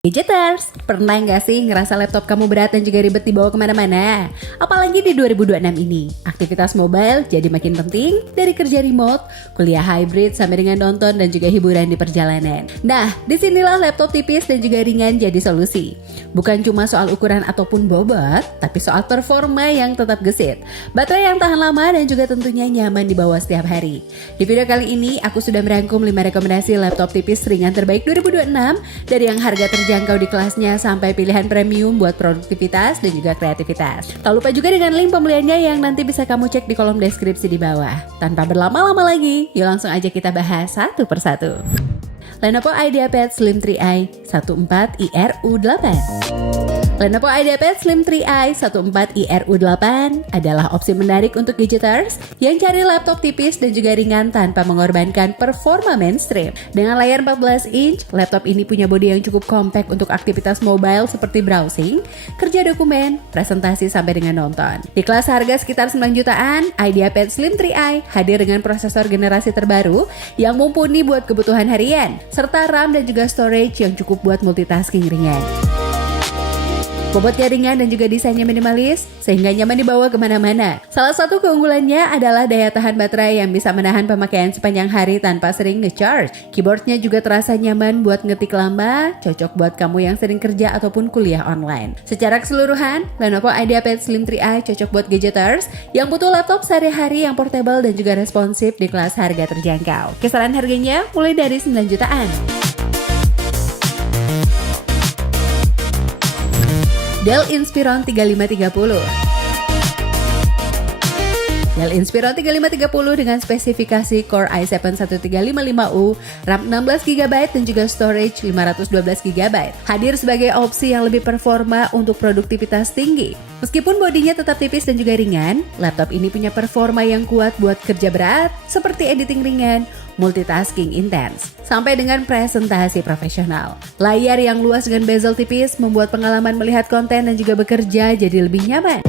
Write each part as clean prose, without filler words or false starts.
Gadgeters, pernah nggak sih ngerasa laptop kamu berat dan juga ribet dibawa kemana-mana? Apalagi di 2026 ini, aktivitas mobile jadi makin penting dari kerja remote, kuliah hybrid sampai dengan nonton dan juga hiburan di perjalanan. Nah, disinilah laptop tipis dan juga ringan jadi solusi. Bukan cuma soal ukuran ataupun bobot, tapi soal performa yang tetap gesit, baterai yang tahan lama dan juga tentunya nyaman dibawa setiap hari. Di video kali ini, aku sudah merangkum 5 rekomendasi laptop tipis ringan terbaik 2026 dari yang harga terjangkau di kelasnya sampai pilihan premium buat produktivitas dan juga kreativitas. Tak lupa juga dengan link pembeliannya yang nanti bisa kamu cek di kolom deskripsi di bawah. Tanpa berlama-lama lagi, yuk langsung aja kita bahas satu persatu. Lenovo IdeaPad Slim 3i 14IRU8. Lenovo IdeaPad Slim 3i 14IRU8 adalah opsi menarik untuk gadgeters yang cari laptop tipis dan juga ringan tanpa mengorbankan performa mainstream. Dengan layar 14 inch, laptop ini punya bodi yang cukup compact untuk aktivitas mobile seperti browsing, kerja dokumen, presentasi sampai dengan nonton. Di kelas harga sekitar 9 jutaan, IdeaPad Slim 3i hadir dengan prosesor generasi terbaru yang mumpuni buat kebutuhan harian, serta RAM dan juga storage yang cukup buat multitasking ringan. Bobotnya ringan dan juga desainnya minimalis, sehingga nyaman dibawa kemana-mana. Salah satu keunggulannya adalah daya tahan baterai yang bisa menahan pemakaian sepanjang hari tanpa sering nge-charge. Keyboardnya juga terasa nyaman buat ngetik lama, cocok buat kamu yang sering kerja ataupun kuliah online. Secara keseluruhan, Lenovo IdeaPad Slim 3i cocok buat gadgeters yang butuh laptop sehari-hari yang portable dan juga responsif di kelas harga terjangkau. Kisaran harganya mulai dari 9 jutaan. Dell Inspiron 3530. Dell Inspiron 3530 dengan spesifikasi Core i7 1355U, RAM 16GB dan juga storage 512GB. Hadir sebagai opsi yang lebih performa untuk produktivitas tinggi. Meskipun bodinya tetap tipis dan juga ringan, laptop ini punya performa yang kuat buat kerja berat seperti editing ringan, multitasking intens, sampai dengan presentasi profesional. Layar yang luas dengan bezel tipis membuat pengalaman melihat konten dan juga bekerja jadi lebih nyaman.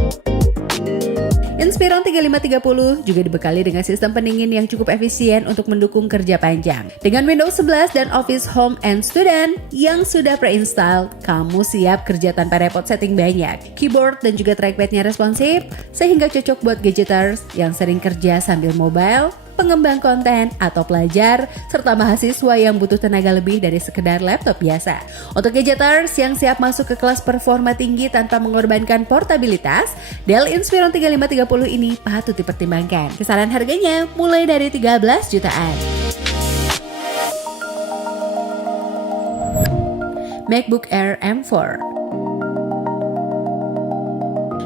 Inspiron 3530 juga dibekali dengan sistem pendingin yang cukup efisien untuk mendukung kerja panjang. Dengan Windows 11 dan Office Home and Student yang sudah pre-install, kamu siap kerja tanpa repot setting banyak. Keyboard dan juga trackpadnya responsif, sehingga cocok buat gadgeters yang sering kerja sambil mobile, pengembang konten, atau pelajar, serta mahasiswa yang butuh tenaga lebih dari sekedar laptop biasa. Untuk gadgeters yang siap masuk ke kelas performa tinggi tanpa mengorbankan portabilitas, Dell Inspiron 3530 ini patut dipertimbangkan. Kisaran harganya mulai dari 13 jutaan. MacBook Air M4.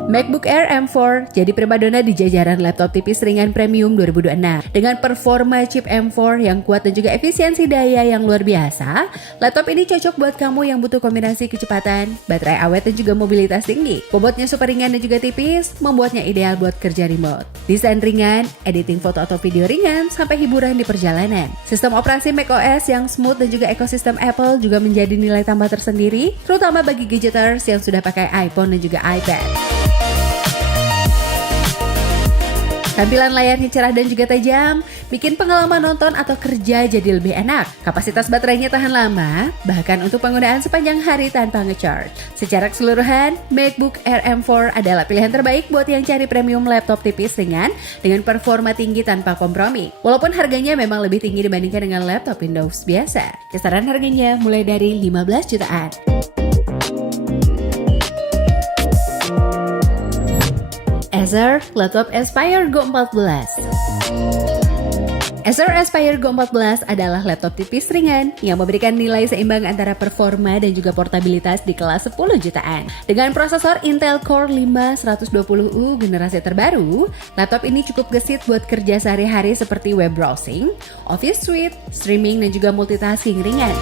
MacBook Air M4 jadi primadona di jajaran laptop tipis ringan premium 2026. Dengan performa chip M4 yang kuat dan juga efisiensi daya yang luar biasa, laptop ini cocok buat kamu yang butuh kombinasi kecepatan, baterai awet dan juga mobilitas tinggi. Bobotnya super ringan dan juga tipis, membuatnya ideal buat kerja remote. Desain ringan, editing foto atau video ringan, sampai hiburan di perjalanan. Sistem operasi macOS yang smooth dan juga ekosistem Apple juga menjadi nilai tambah tersendiri, terutama bagi gadgeters yang sudah pakai iPhone dan juga iPad. Tampilan layarnya cerah dan juga tajam, bikin pengalaman nonton atau kerja jadi lebih enak. Kapasitas baterainya tahan lama, bahkan untuk penggunaan sepanjang hari tanpa nge-charge. Secara keseluruhan, MacBook Air M4 adalah pilihan terbaik buat yang cari premium laptop tipis ringan dengan performa tinggi tanpa kompromi. Walaupun harganya memang lebih tinggi dibandingkan dengan laptop Windows biasa. Kisaran harganya mulai dari 15 jutaan. Acer Laptop Aspire Go 14. Acer Aspire Go 14 adalah laptop tipis ringan yang memberikan nilai seimbang antara performa dan juga portabilitas di kelas 10 jutaan. Dengan prosesor Intel Core 5 120U generasi terbaru, laptop ini cukup gesit buat kerja sehari-hari seperti web browsing, Office Suite, streaming dan juga multitasking ringan.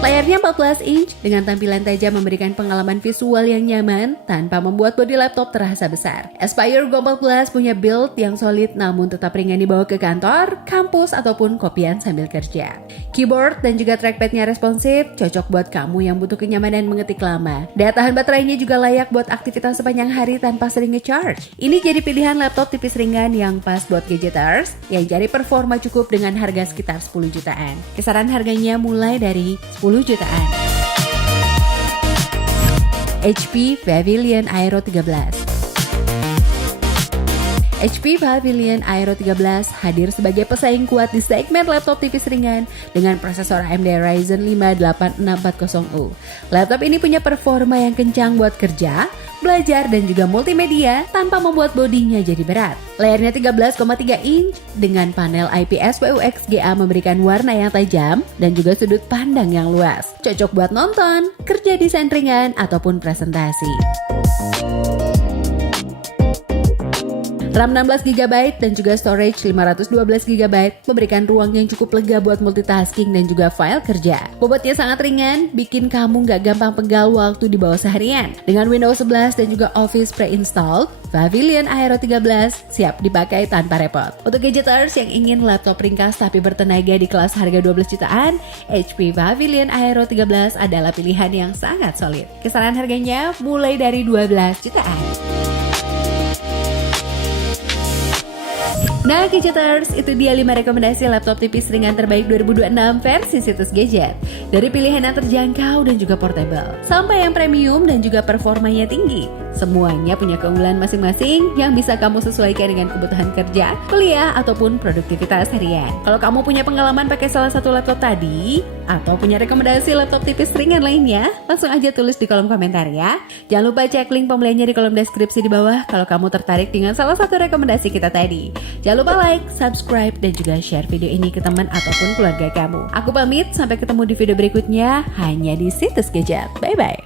Layarnya 14 inch dengan tampilan tajam memberikan pengalaman visual yang nyaman tanpa membuat bodi laptop terasa besar. Aspire Go 14 punya build yang solid namun tetap ringan dibawa ke kantor, kampus, ataupun kopian sambil kerja. Keyboard dan juga trackpadnya responsif, cocok buat kamu yang butuh kenyamanan mengetik lama. Daya tahan baterainya juga layak buat aktivitas sepanjang hari tanpa sering nge-charge. Ini jadi pilihan laptop tipis ringan yang pas buat gadgeters yang cari performa cukup dengan harga sekitar 10 jutaan. Kisaran harganya mulai dari 10 jutaan. HP Pavilion Aero 13. HP Pavilion Aero 13 hadir sebagai pesaing kuat di segmen laptop tipis ringan dengan prosesor AMD Ryzen 5 8640U. Laptop ini punya performa yang kencang buat kerja, belajar, dan juga multimedia tanpa membuat bodinya jadi berat. Layarnya 13,3 inch dengan panel IPS PUXGA memberikan warna yang tajam dan juga sudut pandang yang luas. Cocok buat nonton, kerja desain ringan, ataupun presentasi. RAM 16GB dan juga storage 512GB memberikan ruang yang cukup lega buat multitasking dan juga file kerja. Bobotnya sangat ringan, bikin kamu nggak gampang pegal waktu di bawah seharian. Dengan Windows 11 dan juga Office pre-installed, Pavilion Aero 13 siap dipakai tanpa repot. Untuk gadgeters yang ingin laptop ringkas tapi bertenaga di kelas harga 12 jutaan, HP Pavilion Aero 13 adalah pilihan yang sangat solid. Kisaran harganya mulai dari 12 jutaan. Nah gadgeters, itu dia 5 rekomendasi laptop tipis ringan terbaik 2026 versi Situs Gadget. Dari pilihan yang terjangkau dan juga portable, sampai yang premium dan juga performanya tinggi. Semuanya punya keunggulan masing-masing yang bisa kamu sesuaikan dengan kebutuhan kerja, kuliah, ataupun produktivitas harian. Kalau kamu punya pengalaman pakai salah satu laptop tadi, atau punya rekomendasi laptop tipis ringan lainnya, langsung aja tulis di kolom komentar ya. Jangan lupa cek link pembeliannya di kolom deskripsi di bawah kalau kamu tertarik dengan salah satu rekomendasi kita tadi. Jangan lupa like, subscribe, dan juga share video ini ke teman ataupun keluarga kamu. Aku pamit, sampai ketemu di video berikutnya hanya di Situs Gadget. Bye-bye.